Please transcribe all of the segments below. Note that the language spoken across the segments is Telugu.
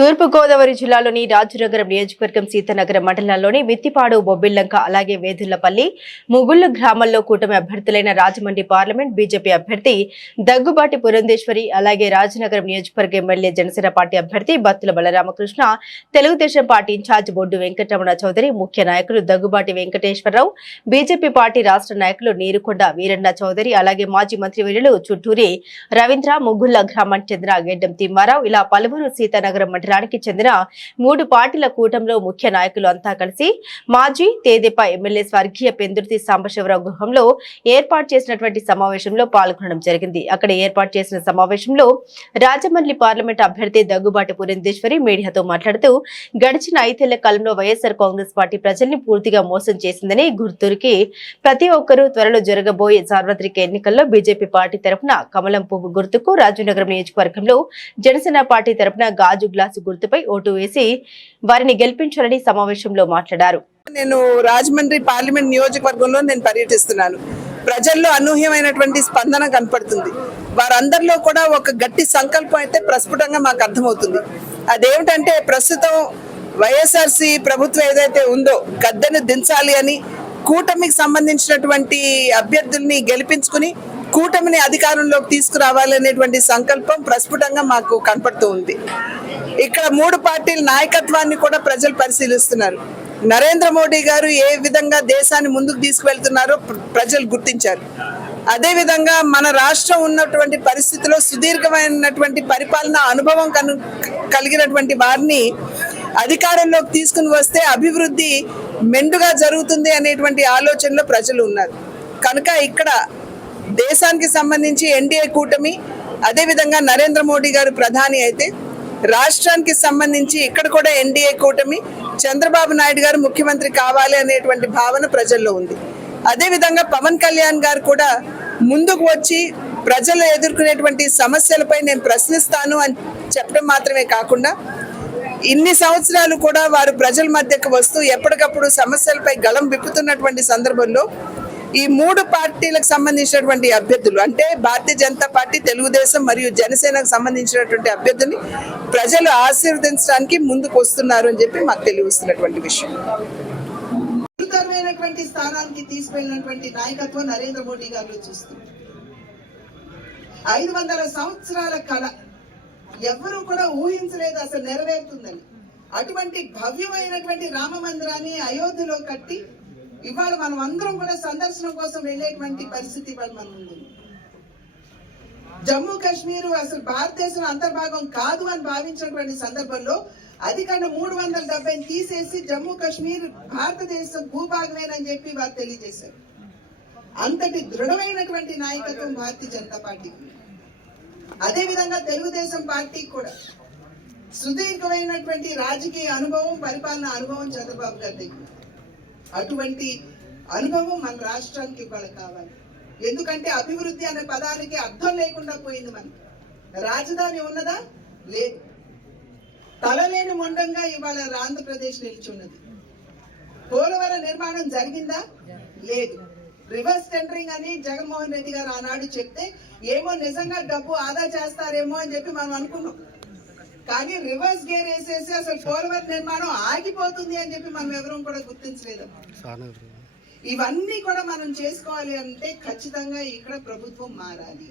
తూర్పుగోదావరి జిల్లాలోని రాజునగరం నియోజకవర్గం సీతనగరం మండలంలోని మిత్తిపాడు బొబ్బిల్లంక అలాగే వేదులపల్లి ముగుళ్ళ గ్రామాల్లో కూటమి అభ్యర్థులైన రాజమండ్రి పార్లమెంట్ బీజేపీ అభ్యర్థి దగ్గుబాటి పురంధేశ్వరి అలాగే రాజనగరం నియోజకవర్గ ఎమ్మెల్యే జనసేన పార్టీ అభ్యర్థి బత్తుల బలరామకృష్ణ తెలుగుదేశం పార్టీ ఇన్ఛార్జ్ బొడ్డు వెంకటరమణ చౌదరి ముఖ్య నాయకులు దగ్గుబాటి వెంకటేశ్వరరావు బీజేపీ పార్టీ రాష్ట్ర నాయకులు నీరుకొండ వీరన్న చౌదరి అలాగే మాజీ మంత్రి మంత్రివర్యులు చుట్టూరి రవీంద్ర ముగ్గుళ్ళ గ్రామానికి చెందిన గెడ్డం తిమ్మారావు ఇలా పలువురు సీతానగరం కేంద్రానికి చెందిన మూడు పార్టీల కూటమిలో ముఖ్య నాయకులు అంతా కలిసి మాజీ తేదెపా ఎమ్మెల్యే స్వర్గీయ పెందుర్తి సాంబశివరావు గృహంలో ఏర్పాటు చేసినటువంటి సమావేశంలో పాల్గొనడం జరిగింది. అక్కడ ఏర్పాటు చేసిన సమావేశంలో రాజమండ్రి పార్లమెంట్ అభ్యర్థి దగ్గుబాటి పురంధేశ్వరి మీడియాతో మాట్లాడుతూ గడిచిన ఐదేళ్ళ కాలంలో వైఎస్ఆర్ కాంగ్రెస్ పార్టీ ప్రజల్ని పూర్తిగా మోసం చేసిందని గుర్తురికి ప్రతి ఒక్కరూ త్వరలో జరగబోయే సార్వత్రిక ఎన్నికల్లో బీజేపీ పార్టీ తరఫున కమలం పువ్వు గుర్తుకు రాజనగరం నియోజకవర్గంలో జనసేన పార్టీ తరఫున గాజు గ్లాసు గుర్తుపై ఓటు వేసి వారిని గెలిపించాలని సమావేశంలో మాట్లాడారు. నేను రాజమండ్రి పార్లమెంట్ నియోజకవర్గంలో నేను పర్యటిస్తున్నాను. ప్రజల్లో అనూహ్యమైనటువంటి స్పందన కనపడుతుంది. వారందరిలో కూడా ఒక గట్టి సంకల్పం అయితే ప్రస్ఫుటంగా మాకు అర్థమవుతుంది. అదేమిటంటే ప్రస్తుతం వైఎస్ఆర్సి ప్రభుత్వం ఏదైతే ఉందో గద్దెను దించాలి అని కూటమికి సంబంధించినటువంటి అభ్యర్థుల్ని గెలిపించుకుని కూటమిని అధికారంలోకి తీసుకురావాలి అనేటువంటి సంకల్పం ప్రస్ఫుటంగా మాకు కనపడుతూ ఉంది. ఇక్కడ మూడు పార్టీల నాయకత్వాన్ని కూడా ప్రజలు పరిశీలిస్తున్నారు. నరేంద్ర మోడీ గారు ఏ విధంగా దేశాన్ని ముందుకు తీసుకువెళ్తున్నారో ప్ర- ప్రజలు గుర్తించారు. అదే విధంగా మన రాష్ట్రం ఉన్నటువంటి పరిస్థితిలో సుదీర్ఘమైనటువంటి పరిపాలన అనుభవం కను కలిగినటువంటి వారిని అధికారంలోకి తీసుకుని వస్తే అభివృద్ధి మెండుగా జరుగుతుంది అనేటువంటి ఆలోచనలో ప్రజలు ఉన్నారు. కనుక ఇక్కడ దేశానికి సంబంధించి ఎన్డీఏ కూటమి అదేవిధంగా నరేంద్ర మోడీ గారు ప్రధాని అయితే రాష్ట్రానికి సంబంధించి ఇక్కడ కూడా ఎన్డీఏ కూటమి చంద్రబాబు నాయుడు గారు ముఖ్యమంత్రి కావాలి అనేటువంటి భావన ప్రజల్లో ఉంది. అదేవిధంగా పవన్ కళ్యాణ్ గారు కూడా ముందుకు వచ్చి ప్రజలు ఎదుర్కొనేటువంటి సమస్యలపై నేను ప్రశ్నిస్తాను అని చెప్పడం మాత్రమే కాకుండా ఇన్ని సంవత్సరాలు కూడా వారు ప్రజల మధ్యకు వస్తూ ఎప్పటికప్పుడు సమస్యలపై గలం విప్పుతున్నటువంటి సందర్భంలో ఈ మూడు పార్టీలకు సంబంధించినటువంటి అభ్యర్థులు అంటే భారతీయ జనతా పార్టీ తెలుగుదేశం మరియు జనసేనకు సంబంధించినటువంటి అభ్యర్థుల్ని ప్రజలు ఆశీర్వదించడానికి ముందుకు వస్తున్నారు అని చెప్పి మాకు తెలియవస్తున్నటువంటి విషయం. గురుతరమైనటువంటి స్థానానికి తీసుకెళ్ళినటువంటి నాయకత్వం నరేంద్ర మోడీ గారిలో చూస్తున్నారు ఐదు వందల సంవత్సరాల కళ ఎవరు కూడా ఊహించలేదు అసలు నెరవేరుతుందని. అటువంటి భవ్యమైనటువంటి రామ మందిరాన్ని అయోధ్యలో కట్టి ఇవాళ మనం అందరం కూడా సందర్శనం కోసం వెళ్ళేటువంటి పరిస్థితి ఇవాళ మన ఉంది. జమ్మూ కాశ్మీర్ అసలు భారతదేశం అంతర్భాగం కాదు అని భావించినటువంటి సందర్భంలో అధికంగా మూడు వందల డెబ్బై తీసేసి జమ్మూ కాశ్మీర్ భారతదేశం భూభాగమేనని చెప్పి వారు తెలియజేశారు. అంతటి దృఢమైనటువంటి నాయకత్వం భారతీయ జనతా పార్టీకి అదే విధంగా తెలుగుదేశం పార్టీ కూడా సుదీర్ఘమైనటువంటి రాజకీయ అనుభవం పరిపాలన అనుభవం చంద్రబాబు గారి దగ్గర అటువంటి అనుభవం మన రాష్ట్రానికి ఇవాళ కావాలి. ఎందుకంటే అభివృద్ధి అనే పదానికి అర్థం లేకుండా పోయింది మనకి. రాజధాని ఉన్నదా? లేదు. తలలేని మొండంగా ఇవాళ ఆంధ్రప్రదేశ్ నిలిచున్నది. పోలవరం నిర్మాణం జరిగిందా? లేదు. రివర్స్ టెండరింగ్ అని జగన్మోహన్ రెడ్డి గారు ఆనాడు చెప్తే ఏమో నిజంగా డబ్బు ఆదా చేస్తారేమో అని చెప్పి మనం అనుకున్నాం. కానీ రివర్స్ గేర్ వేసేసి అసలు పోలవరం నిర్మాణం ఆగిపోతుంది అని చెప్పి మనం ఎవరూ కూడా గుర్తించలేదు ఇవన్నీ కూడా మనం చేసుకోవాలి అంటే ఖచ్చితంగా ఇక్కడ ప్రభుత్వం మారాలి.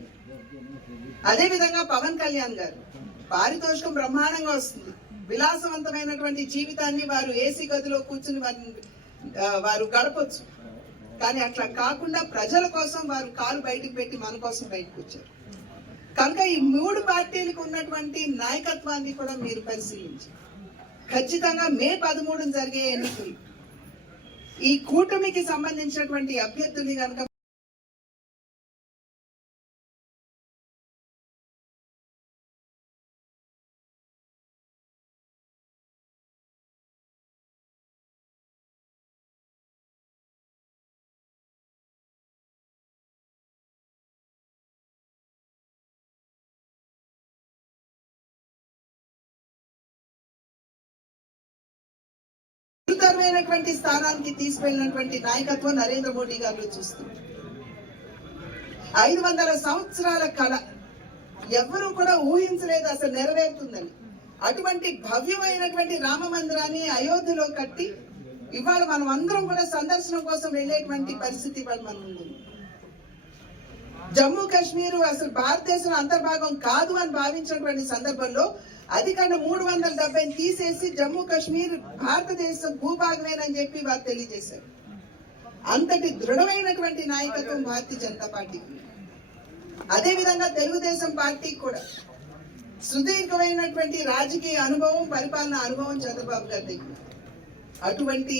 అదే విధంగా పవన్ కళ్యాణ్ గారు పారితోషికం బ్రహ్మాండంగా వస్తుంది. విలాసవంతమైనటువంటి జీవితాన్ని వారు ఏసీ గదిలో కూర్చుని వారిని వారు గడపొచ్చు. కానీ అట్లా కాకుండా ప్రజల కోసం వారు కాలు బయటకు పెట్టి మన కోసం బయటకు వచ్చారు. కనుక ఈ మూడు పార్టీలకు ఉన్నటువంటి నాయకత్వాన్ని కూడా మీరు పరిశీలించి ఖచ్చితంగా మే పదమూడున జరిగే ఎన్నికలు. ఈ కూటమికి సంబంధించినటువంటి అభ్యర్థుల్ని కనుక గురుతరమైనటువంటి స్థానానికి తీసుకెళ్ళినటువంటి నాయకత్వం నరేంద్ర మోడీ గారిలో చూస్తుంది ఐదు వందల సంవత్సరాల కళ ఎవ్వరూ కూడా ఊహించలేదు అసలు నెరవేరుతుందని. అటువంటి భవ్యమైనటువంటి రామ మందిరాన్ని అయోధ్యలో కట్టి ఇవాళ మనం అందరం కూడా సందర్శనం కోసం వెళ్ళేటువంటి పరిస్థితి ఇవాళ మనం ఉంది జమ్మూ కాశ్మీర్ అసలు భారతదేశం అంతర్భాగం కాదు అని భావించినటువంటి సందర్భంలో అధికంగా మూడు వందల డెబ్బై తీసేసి జమ్మూ కాశ్మీర్ భారతదేశం భూభాగమేనని చెప్పి వారు తెలియజేశారు. అంతటి దృఢమైనటువంటి నాయకత్వం భారతీయ జనతా పార్టీకి అదే విధంగా తెలుగుదేశం పార్టీకి కూడా సుదీర్ఘమైనటువంటి రాజకీయ అనుభవం పరిపాలన అనుభవం చంద్రబాబు గారి దగ్గర. అటువంటి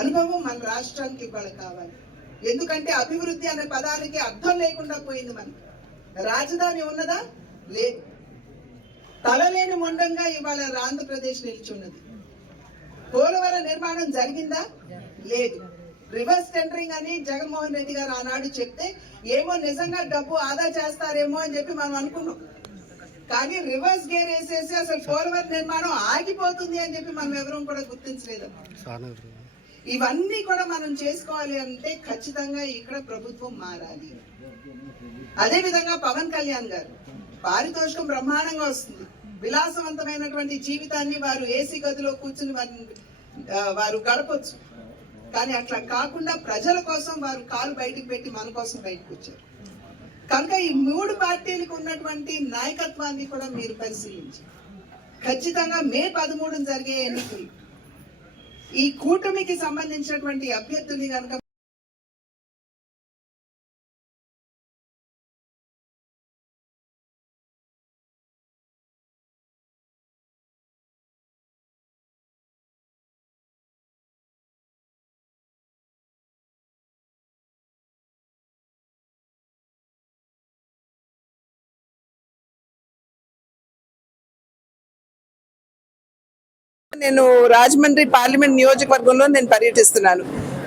అనుభవం మన రాష్ట్రానికి ఇవాళ కావాలి. ఎందుకంటే అభివృద్ధి అనే పదానికి అర్థం లేకుండా పోయింది మనకి. రాజధాని ఉన్నదా? లేదు. తలలేని మొండంగా ఇవాళ ఆంధ్రప్రదేశ్ నిలిచున్నది. పోలవరం నిర్మాణం జరిగిందా? లేదు. రివర్స్ టెండరింగ్ అని జగన్మోహన్ రెడ్డి గారు ఆనాడు చెప్తే ఏమో నిజంగా డబ్బు ఆదా చేస్తారేమో అని చెప్పి మనం అనుకున్నాం. కానీ రివర్స్ గేర్ వేసేసి అసలు పోలవరం నిర్మాణం ఆగిపోతుంది అని చెప్పి మనం ఎవరూ కూడా గుర్తించలేదు ఇవన్నీ కూడా మనం చేసుకోవాలి అంటే ఖచ్చితంగా ఇక్కడ ప్రభుత్వం మారాలి. అదే విధంగా పవన్ కళ్యాణ్ గారు పారితోషికం బ్రహ్మాండంగా వస్తుంది. విలాసవంతమైనటువంటి జీవితాన్ని వారు ఏసీ గదిలో కూర్చుని వారిని వారు గడపచ్చు. కానీ అట్లా కాకుండా ప్రజల కోసం వారు కాలు బయటికి పెట్టి మన కోసం బయటకు వచ్చారు. కనుక ఈ మూడు పార్టీలకు ఉన్నటువంటి నాయకత్వాన్ని కూడా మీరు పరిశీలించి ఖచ్చితంగా మే పదమూడున జరిగే ఎన్నికలు ఈ కూటమికి సంబంధించినటువంటి అభ్యర్థుల్ని కనుక నేను రాజమండ్రి పార్లమెంట్ నియోజకవర్గంలో నేను పర్యటిస్తున్నాను.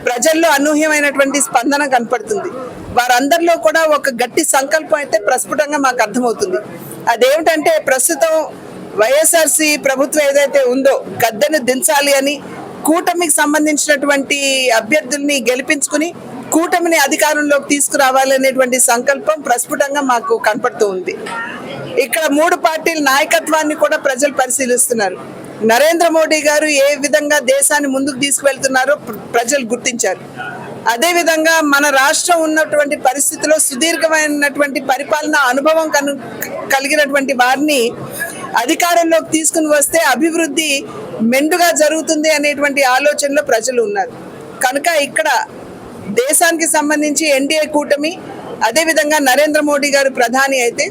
ప్రజల్లో అనూహ్యమైనటువంటి స్పందన కనపడుతుంది. వారందరిలో కూడా ఒక గట్టి సంకల్పం అయితే ప్రస్ఫుటంగా మాకు అర్థమవుతుంది. అదేమిటంటే ప్రస్తుతం వైఎస్ఆర్సి ప్రభుత్వం ఏదైతే ఉందో గద్దెను దించాలి అని కూటమికి సంబంధించినటువంటి అభ్యర్థుల్ని గెలిపించుకుని కూటమిని అధికారంలోకి తీసుకురావాలి అనేటువంటి సంకల్పం ప్రస్ఫుటంగా మాకు కనపడుతూ ఉంది. ఇక్కడ మూడు పార్టీల నాయకత్వాన్ని కూడా ప్రజలు పరిశీలిస్తున్నారు. నరేంద్ర మోడీ గారు ఏ విధంగా దేశాన్ని ముందుకు తీసుకువెళ్తున్నారో ప్రజలు గుర్తించారు. అదే విధంగా మన రాష్ట్రం ఉన్నటువంటి పరిస్థితిలో సుదీర్ఘమైనటువంటి పరిపాలన అనుభవం కను కలిగినటువంటి వారిని అధికారంలోకి తీసుకుని వస్తే అభివృద్ధి మెండుగా జరుగుతుంది అనేటువంటి ఆలోచనలో ప్రజలు ఉన్నారు. కనుక ఇక్కడ దేశానికి సంబంధించి ఎన్డీఏ కూటమి అదేవిధంగా నరేంద్ర మోడీ గారు ప్రధాని అయితే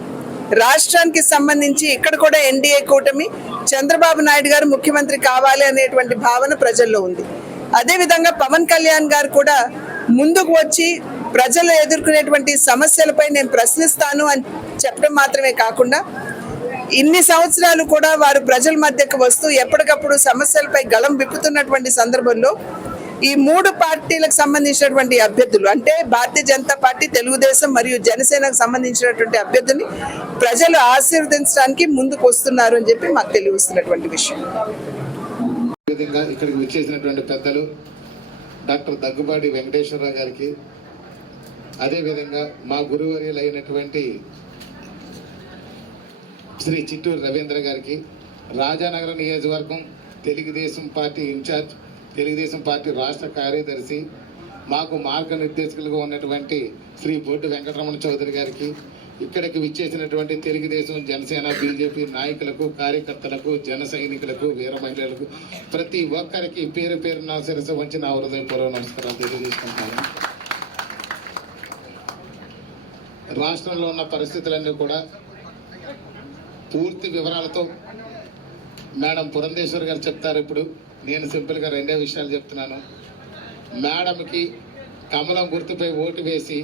రాష్ట్రానికి సంబంధించి ఇక్కడ కూడా ఎన్డీఏ కూటమి చంద్రబాబు నాయుడు గారు ముఖ్యమంత్రి కావాలి అనేటువంటి భావన ప్రజల్లో ఉంది. అదేవిధంగా పవన్ కళ్యాణ్ గారు కూడా ముందుకు వచ్చి ప్రజలు ఎదుర్కొనేటువంటి సమస్యలపై నేను ప్రశ్నిస్తాను అని చెప్పడం మాత్రమే కాకుండా ఇన్ని సంవత్సరాలు కూడా వారు ప్రజల మధ్యకు వస్తూ ఎప్పటికప్పుడు సమస్యలపై గళం విప్పుతున్నటువంటి సందర్భంలో ఈ మూడు పార్టీలకు సంబంధించినటువంటి అభ్యర్థులు అంటే భారతీయ జనతా పార్టీ తెలుగుదేశం మరియు జనసేనకు సంబంధించినటువంటి అభ్యర్థుల్ని ప్రజలు ఆశీర్వదించడానికి ముందుకు వస్తున్నారు అని చెప్పి మాకు తెలియవస్తున్నటువంటి విషయం. విధంగా ఇక్కడికి వచ్చేసినటువంటి పెద్దలు డాక్టర్ దగ్గుబాటి వెంకటేశ్వరరావు గారికి అదేవిధంగా మా గురువర్యులు అయినటువంటి శ్రీ చిట్టూరు రవీంద్ర గారికి రాజానగరం నియోజకవర్గం Telugudesam party incharge Telugudesam party రాష్ట్ర కార్యదర్శి మాకు మార్గనిర్దేశకులుగా ఉన్నటువంటి శ్రీ బొడ్డు వెంకటరమణ చౌదరి గారికి ఇక్కడికి విచ్చేసినటువంటి తెలుగుదేశం జనసేన బీజేపీ నాయకులకు కార్యకర్తలకు జన సైనికులకు వీర మహిళలకు ప్రతి ఒక్కరికి పేరు పేరు నా శిరస వంచి నా హృదయపూర్వ నమస్కారాలు తెలియజేసుకుంటాను రాష్ట్రంలో ఉన్న పరిస్థితులన్నీ కూడా పూర్తి వివరాలతో మేడం పురంధేశ్వర్ గారు చెప్తారు ఇప్పుడు. నేను సింపుల్గా రెండే విషయాలు చెప్తున్నాను. మేడంకి కమలం గుర్తుపై ఓటు వేసి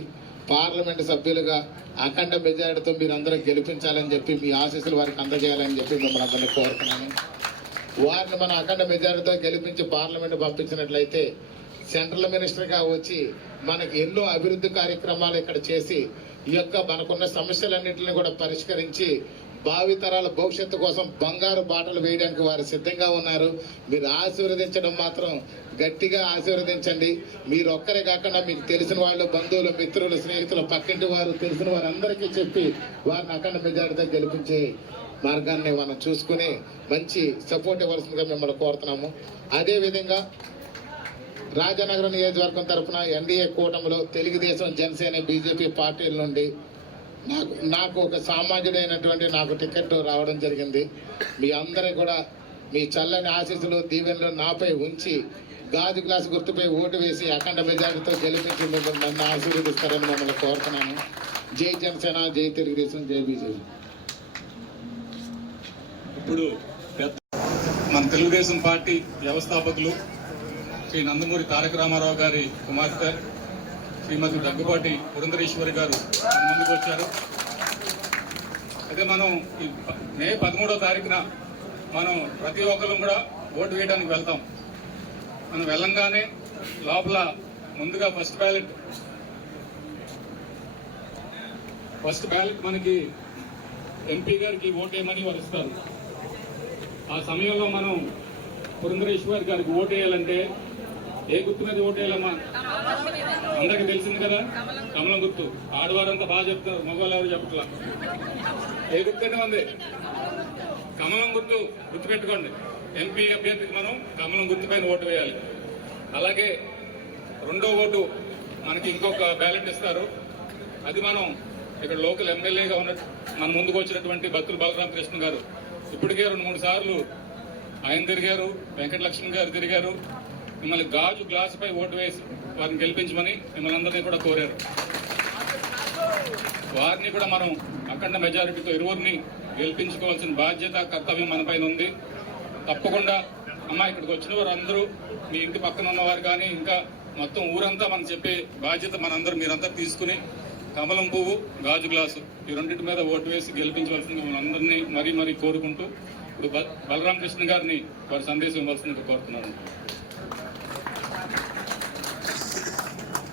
పార్లమెంటు సభ్యులుగా అఖండ మెజారిటీతో మీరు అందరూ గెలిపించాలని చెప్పి మీ ఆశీస్సులు వారికి అందజేయాలని చెప్పి మిమ్మల్ని అందరినీ కోరుతున్నాను. వారిని మన అఖండ మెజారిటీతో గెలిపించి పార్లమెంట్ పంపించినట్లయితే సెంట్రల్ మినిస్టర్గా వచ్చి మనకి ఎన్నో అభివృద్ధి కార్యక్రమాలు ఇక్కడ చేసి ఈ యొక్క మనకున్న సమస్యలన్నింటినీ కూడా పరిష్కరించి భావితరాల భవిష్యత్తు కోసం బంగారు బాటలు వేయడానికి వారు సిద్ధంగా ఉన్నారు. మీరు ఆశీర్వదించడం మాత్రం గట్టిగా ఆశీర్వదించండి. మీరు ఒక్కరే కాకుండా మీకు తెలిసిన వాళ్ళు బంధువులు మిత్రులు స్నేహితులు పక్కింటి వారు తెలిసిన వారందరికీ చెప్పి వారిని అఖండ మెజారిటీతో గెలిపించే మార్గాన్ని మనం చూసుకుని మంచి సపోర్ట్ ఇవ్వాల్సిందిగా మిమ్మల్ని కోరుతున్నాము. అదేవిధంగా రాజనగరం నియోజకవర్గం తరఫున ఎన్డీఏ కూటమిలో తెలుగుదేశం జనసేన బీజేపీ పార్టీల నుండి నాకు నాకు ఒక సామాన్యుడైనటువంటి నాకు టికెట్ రావడం జరిగింది. మీ అందరూ కూడా మీ చల్లని ఆశీస్సులు దీవెనలు నాపై ఉంచి గాజు గ్లాస్ గుర్తుపై ఓటు వేసి అఖండ మెజారిటీతో గెలిపించి మిమ్మల్ని నన్ను ఆశీర్వదిస్తారని మిమ్మల్ని కోరుతున్నాను. జై జనసేన జై తెలుగుదేశం జై బీజేపీ. ఇప్పుడు మన తెలుగుదేశం పార్టీ వ్యవస్థాపకులు శ్రీ నందమూరి తారక రామారావు గారి కుమార్తె శ్రీమతి దగ్గుపాటి పురంధరేశ్వరి గారు మన ముందుకు వచ్చారు. అయితే మనం ఈ మే పదమూడవ తారీఖున మనం ప్రతి ఒక్కరు కూడా ఓటు వేయడానికి వెళ్తాం. మనం వెళ్ళంగానే లోపల ముందుగా ఫస్ట్ బ్యాలెట్. ఫస్ట్ బ్యాలెట్ మనకి ఎంపీ గారికి ఓటేయమని వారు ఇస్తారు. ఆ సమయంలో మనం పురంధరేశ్వర్ గారికి ఓటేయాలంటే ఏ గుర్తు మీద ఓటేయాలమ్మా? అందరికి తెలిసింది కదా? కమలం గుర్తు. ఆడవారంతా బాగా చెప్తారు మగవాళ్ళు ఎవరు చెప్పట్లా? ఏ గుర్తు అంటే ఉంది కమలం గుర్తు. గుర్తుపెట్టుకోండి. ఎంపీ అభ్యర్థికి మనం కమలం గుర్తు పైన ఓటు వేయాలి. అలాగే రెండో ఓటు మనకి ఇంకొక బ్యాలెట్ ఇస్తారు. అది మనం ఇక్కడ లోకల్ ఎమ్మెల్యేగా ఉన్న మన ముందుకు వచ్చినటువంటి భక్తులు బలరామకృష్ణ గారు. ఇప్పటికే రెండు మూడు సార్లు ఆయన తిరిగారు. వెంకటలక్ష్మి గారు తిరిగారు. మిమ్మల్ని గాజు గ్లాసు పై ఓటు వేసి వారిని గెలిపించమని మిమ్మల్ని అందరినీ కూడా కోరారు. వారిని కూడా మనం అఖండ మెజారిటీతో ఇరువురిని గెలిపించుకోవాల్సిన బాధ్యత కర్తవ్యం మనపైన ఉంది. తప్పకుండా అమ్మా ఇక్కడికి వచ్చిన వారు అందరూ మీ ఇంటి పక్కన ఉన్నవారు కానీ ఇంకా మొత్తం ఊరంతా మనం చెప్పే బాధ్యత మనందరూ మీరంతా తీసుకుని కమలం పువ్వు గాజు గ్లాసు ఈ రెండింటి మీద ఓటు వేసి గెలిపించవలసింది మనందరినీ మరీ మరీ కోరుకుంటూ ఇప్పుడు బలరామకృష్ణ గారిని వారి సందేశం ఇవ్వాల్సిందిగా కోరుతున్నాను.